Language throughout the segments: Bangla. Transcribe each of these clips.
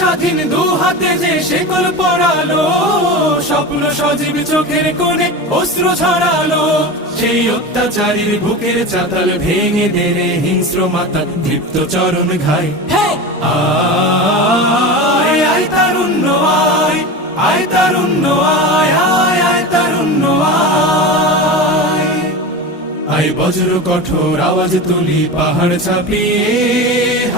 স্বাধীন দু হাতে যে শেকল পড়ালো স্বপ্ন সজীব চোখের কোণে অস্ত্র ছড়ালো সেই অত্যাচারীর বুকের চাতাল ভেঙে দেরে হিংস্র মাতা দীপ্ত চরণ ঘাই। আয় আয় তারুণ্য আয় আয় তারুণ্য আয় আয় আয় তারুণ্য আয়। আই বজ্র কঠোর আওয়াজ তুলি পাহাড় ছাপিয়ে।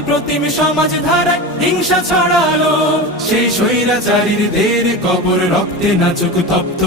প্রতিম সমাজ ধারায় হিংসা ছড়ালো। সেই স্বৈরাচারীদের কবর রক্তে নাচুক তপ্ত